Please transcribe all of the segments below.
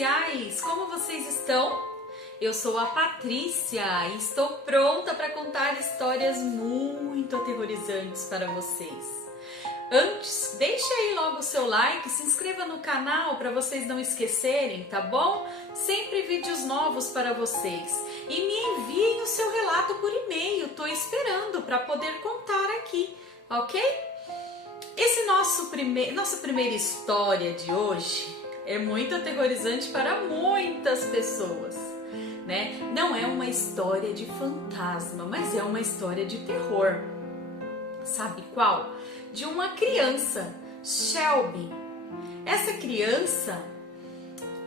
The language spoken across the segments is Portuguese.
especiais! Como vocês estão? Eu sou a Patrícia e estou pronta para contar histórias muito aterrorizantes para vocês. Antes, deixe aí logo o seu like, se inscreva no canal para vocês não esquecerem, tá bom? Sempre vídeos novos para vocês. E me enviem o seu relato por e-mail, estou esperando para poder contar aqui, ok? Nossa primeira história de hoje é muito aterrorizante para muitas pessoas, né? Não é uma história de fantasma, mas é uma história de terror. Sabe qual? De uma criança, Shelby. Essa criança,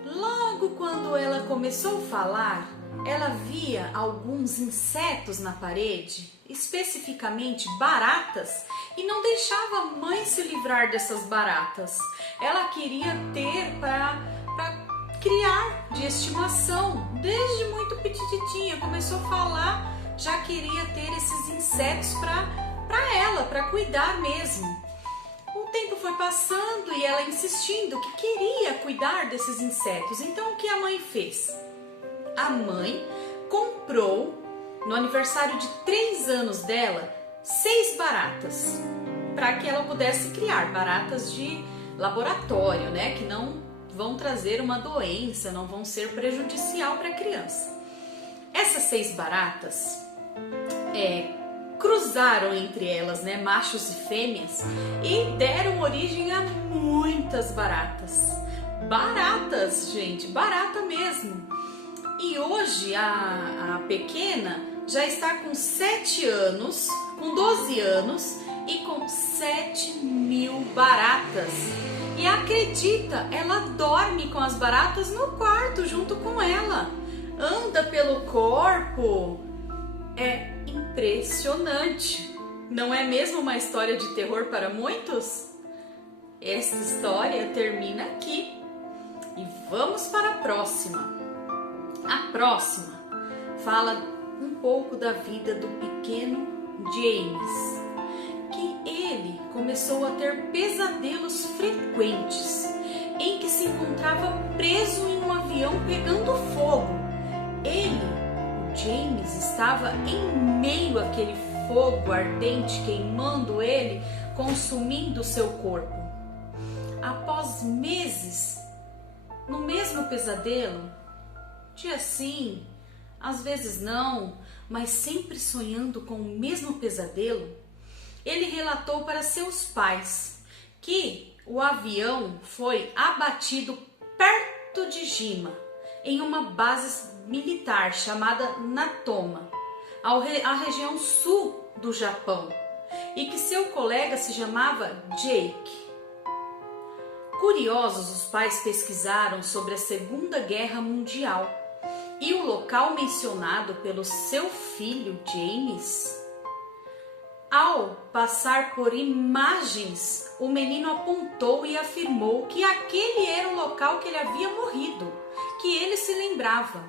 logo quando ela começou a falar, ela via alguns insetos na parede, especificamente baratas, e não deixava a mãe se livrar dessas baratas. Ela queria ter para criar de estimação, desde muito petititinha, começou a falar, já queria ter esses insetos para ela, para cuidar mesmo. O tempo foi passando e ela insistindo que queria cuidar desses insetos. Então o que a mãe fez? A mãe comprou, no aniversário de 3 anos dela, 6 baratas, para que ela pudesse criar baratas de laboratório, né? Que não vão trazer uma doença, não vão ser prejudicial para a criança. Essas 6 baratas cruzaram entre elas, né, machos e fêmeas, e deram origem a muitas baratas. Baratas, gente, barata mesmo. E hoje a pequena já está com 7 anos, com 12 anos e com 7.000 baratas. E acredita, ela dorme com as baratas no quarto junto com ela. Anda pelo corpo. É impressionante. Não é mesmo uma história de terror para muitos? Esta história termina aqui. E vamos para a próxima. A próxima fala um pouco da vida do pequeno James, que ele começou a ter pesadelos frequentes, em que se encontrava preso em um avião pegando fogo. O James, estava em meio àquele fogo ardente queimando ele, consumindo seu corpo. Após meses, no mesmo pesadelo, dia sim, às vezes não, mas sempre sonhando com o mesmo pesadelo, ele relatou para seus pais que o avião foi abatido perto de Jima, em uma base militar chamada Natoma, a região sul do Japão, e que seu colega se chamava Jake. Curiosos, os pais pesquisaram sobre a Segunda Guerra Mundial e o local mencionado pelo seu filho James. Ao passar por imagens, o menino apontou e afirmou que aquele era o local que ele havia morrido, que ele se lembrava.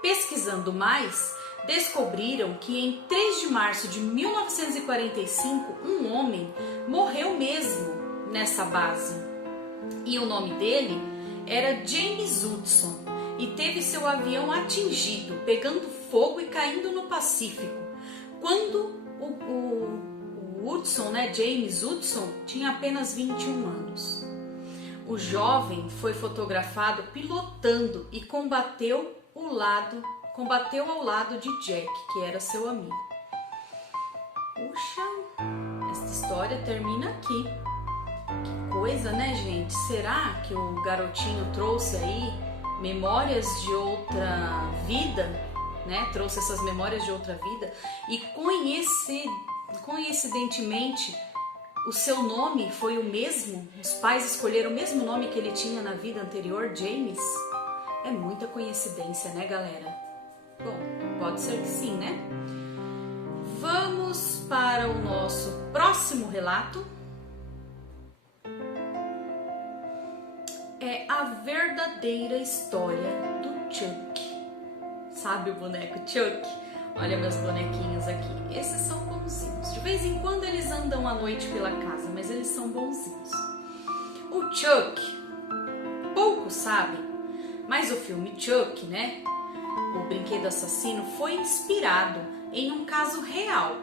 Pesquisando mais, descobriram que em 3 de março de 1945, um homem morreu mesmo nessa base. E o nome dele era James Hudson, e teve seu avião atingido, pegando fogo e caindo no Pacífico, quando o Hudson, né, James Hudson, tinha apenas 21 anos. O jovem foi fotografado pilotando e combateu ao lado de Jack, que era seu amigo. Puxa, essa história termina aqui. Que coisa, né, gente? Será que o garotinho trouxe aí memórias de outra vida, né? Trouxe essas memórias de outra vida e coincidentemente o seu nome foi o mesmo? Os pais escolheram o mesmo nome que ele tinha na vida anterior, James? É muita coincidência, né, galera? Bom, pode ser que sim, né? Vamos para o nosso próximo relato. É a verdadeira história do Chuck. Sabe o boneco Chuck? Olha meus bonequinhos aqui. Esses são bonzinhos. De vez em quando eles andam à noite pela casa, mas eles são bonzinhos. O Chuck, poucos sabem, Mas o filme Chuck, né, o brinquedo assassino, foi inspirado em um caso real.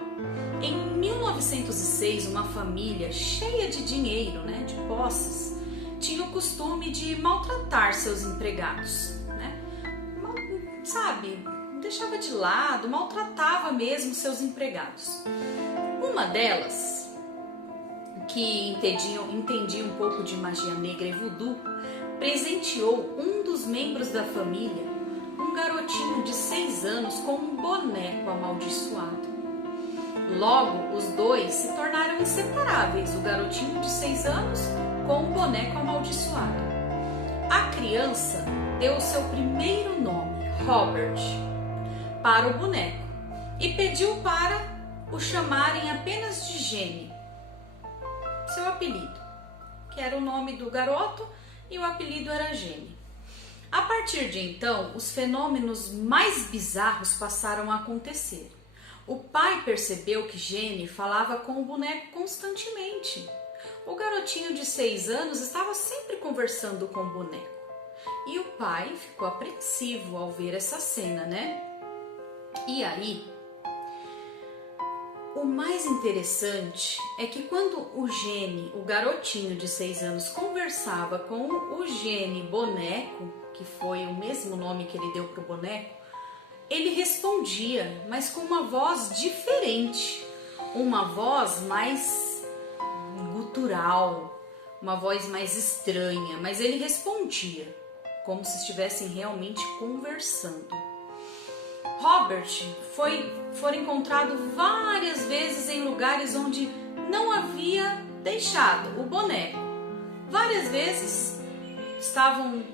Em 1906, uma família cheia de dinheiro, né, de posses, tinha o costume de maltratar seus empregados, né? Sabe, deixava de lado, maltratava mesmo seus empregados. Uma delas, que entendia um pouco de magia negra e voodoo, presenteou um dos membros da família, um garotinho de 6 anos, com um boneco amaldiçoado. Logo, os dois se tornaram inseparáveis, o garotinho de 6 anos com um boneco amaldiçoado. A criança deu o seu primeiro nome, Robert, para o boneco e pediu para o chamarem apenas de Gene, seu apelido, que era o nome do garoto e o apelido era Gene. A partir de então, os fenômenos mais bizarros passaram a acontecer. O pai percebeu que Gene falava com o boneco constantemente. O garotinho de 6 anos estava sempre conversando com o boneco. E o pai ficou apreensivo ao ver essa cena, né? E aí, o mais interessante é que quando o Gene, o garotinho de 6 anos, conversava com o Gene boneco, que foi o mesmo nome que ele deu para o boneco, ele respondia, mas com uma voz diferente, uma voz mais gutural, uma voz mais estranha, mas ele respondia como se estivessem realmente conversando. Robert foi encontrado várias vezes em lugares onde não havia deixado o boneco. Várias vezes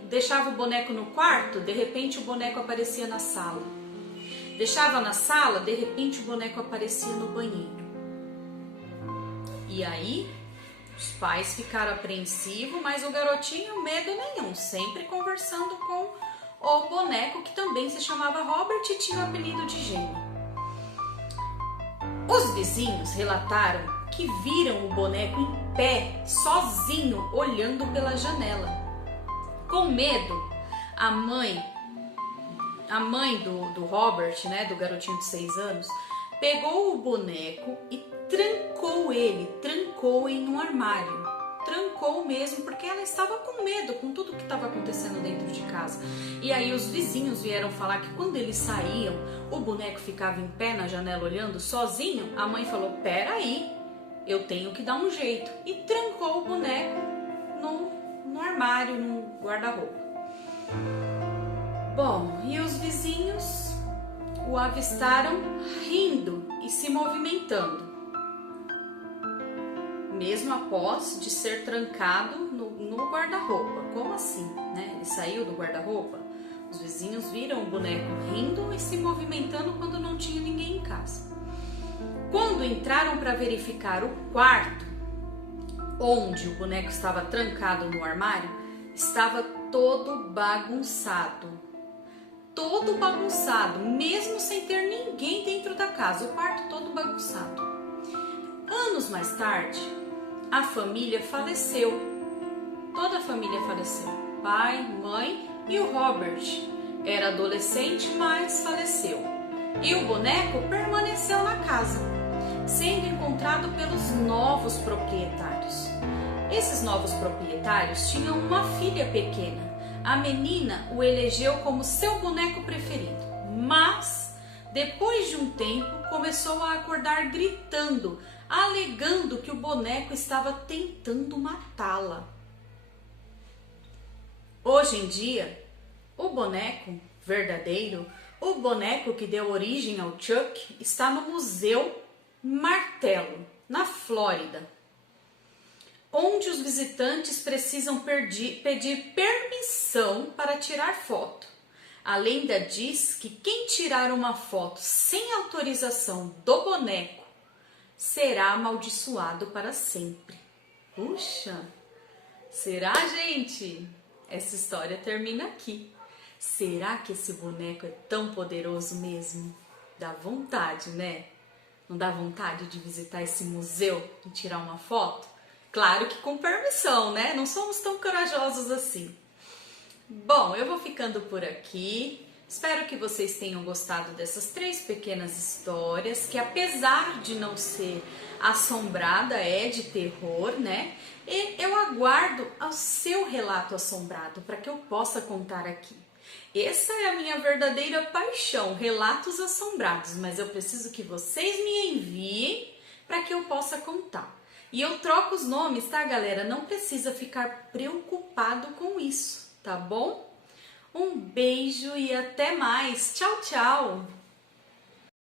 deixava o boneco no quarto, de repente o boneco aparecia na sala. Deixava na sala, de repente o boneco aparecia no banheiro. E aí, os pais ficaram apreensivos, mas o garotinho, medo nenhum, sempre conversando com o boneco, que também se chamava Robert e tinha o apelido de Gene. Os vizinhos relataram que viram o boneco em pé, sozinho, olhando pela janela. Com medo, a mãe do Robert, né, do garotinho de 6 anos, pegou o boneco e trancou em um armário. Trancou mesmo, porque ela estava com medo com tudo que estava acontecendo dentro de casa. E aí os vizinhos vieram falar que quando eles saíam, o boneco ficava em pé na janela olhando sozinho. A mãe falou: peraí, eu tenho que dar um jeito. E trancou o boneco no armário, no guarda-roupa. Bom, e os vizinhos o avistaram rindo e se movimentando, mesmo após de ser trancado no guarda-roupa. Como assim, né? Ele saiu do guarda-roupa. Os vizinhos viram o boneco rindo e se movimentando quando não tinha ninguém em casa. Quando entraram para verificar o quarto onde o boneco estava trancado no armário, estava todo bagunçado, mesmo sem ter ninguém dentro da casa, o quarto todo bagunçado. Anos mais tarde, a família faleceu. Toda a família faleceu. Pai, mãe e o Robert. Era adolescente, mas faleceu. E o boneco permaneceu na casa, sendo encontrado pelos novos proprietários. Esses novos proprietários tinham uma filha pequena. A menina o elegeu como seu boneco preferido, mas depois de um tempo começou a acordar gritando, alegando que o boneco estava tentando matá-la. Hoje em dia, o boneco verdadeiro, o boneco que deu origem ao Chuck, está no Museu Martelo, na Flórida, onde os visitantes precisam pedir permissão para tirar foto. A lenda diz que quem tirar uma foto sem autorização do boneco será amaldiçoado para sempre. Puxa, será, gente? Essa história termina aqui. Será que esse boneco é tão poderoso mesmo? Dá vontade, né? Não dá vontade de visitar esse museu e tirar uma foto? Claro que com permissão, né? Não somos tão corajosos assim. Bom, eu vou ficando por aqui. Espero que vocês tenham gostado dessas 3 pequenas histórias, que apesar de não ser assombrada, é de terror, né? E eu aguardo o seu relato assombrado para que eu possa contar aqui. Essa é a minha verdadeira paixão, relatos assombrados, mas eu preciso que vocês me enviem para que eu possa contar. E eu troco os nomes, tá, galera? Não precisa ficar preocupado com isso, tá bom? Um beijo e até mais. Tchau, tchau!